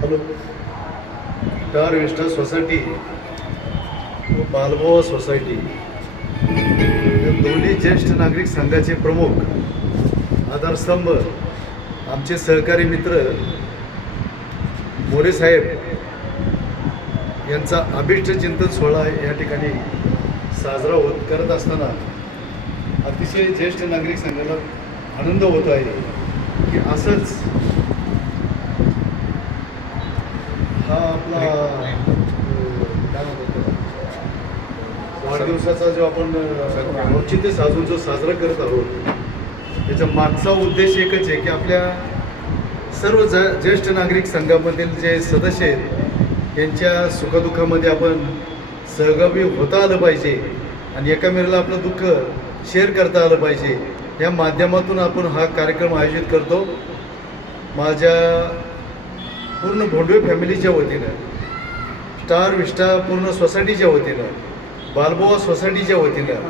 Hello. Star विस्टा society व बालभावा society या दोन्ही ज्येष्ठ नागरिक संघाचे प्रमुख आधारस्तंभ आमचे सहकारी मित्र मोरे साहेब यांचा अभिष्ट चिंतन सोहळा या ठिकाणी साजरा करत असताना अतिशय ज्येष्ठ नागरिक संघाला आनंद होत आहे की असंच हा आपला काय म्हणतात वाढदिवसाचा जो आपण औचित्य साजून जो साजरा करत आहोत त्याच्या मागचा उद्देश एकच आहे की आपल्या सर्व ज्येष्ठ नागरिक संघामधील जे सदस्य आहेत यांच्या सुखदुःखामध्ये आपण सहभागी होता आलं पाहिजे आणि एकामेकाला आपलं दुःख शेअर करता आलं पाहिजे. या माध्यमातून आपण हा कार्यक्रम आयोजित करतो. माझ्या पूर्ण भोंडवे फॅमिलीच्या वतीनं, स्टार विस्टा पूर्ण सोसायटीच्या वतीनं, बालभावा सोसायटीच्या वतीनं,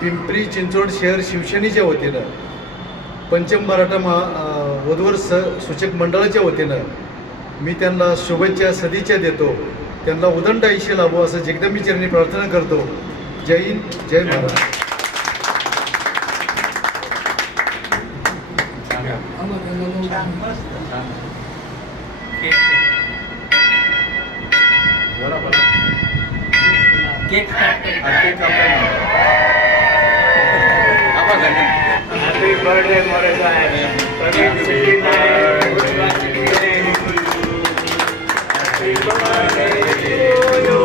पिंपरी चिंचवड शहर शिवसेनेच्या वतीनं, पंचम मराठा वधूवर सूचक मंडळाच्या वतीनं मी त्यांना शुभेच्छा सदिच्छा देतो. त्यांना उदंड आयुष्य लाभो असं जगदंबी चरणी प्रार्थना करतो. जय हिंद, जय Maharashtra. Happy birthday, More Sahib. Happy birthday to you.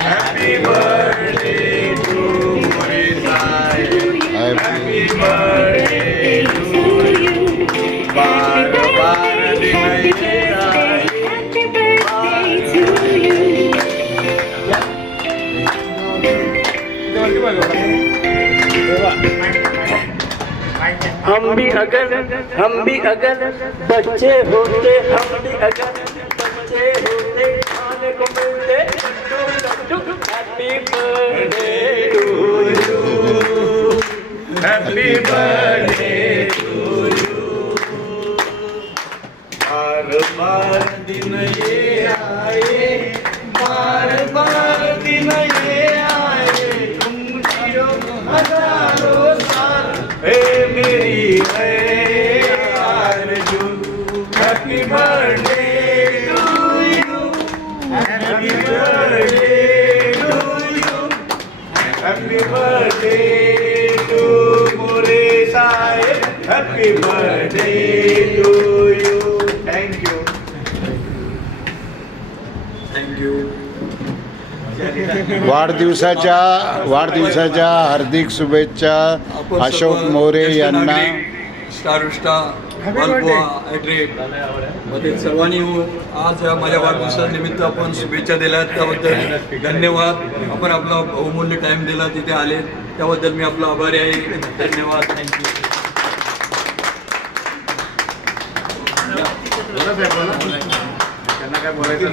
Happy birthday to More Sahib. Happy birthday to you. बार बार दिन ये आए. Happy birthday to you. हम भी अगर बच्चे होते, हम भी अगर बच्चे होते, खाने को मिलते happy birthday to you, happy birthday to you. बार बार दिन ये आए, बार बार दिन ये आए, तुम जियो हजारों साल, हे मेरी है आरज़ू. Happy birthday to you, happy birthday to you, happy birthday to More साहेब, happy birthday to you. Thank you. वाढदिवसाच्या हार्दिक शुभेच्छा अशोक मोरे यांना. स्टार विस्टा बालभावा ॲड्रेट मध्ये सर्वांनी आज माझ्या वाढदिवसानिमित्त आपण शुभेच्छा दिल्या त्याबद्दल धन्यवाद. आपण आपला बहुमूल्य टाईम दिला तिथे आले त्याबद्दल मी आपला आभारी आहे. धन्यवाद. थँक्यू. त्यांना काय बोलायचं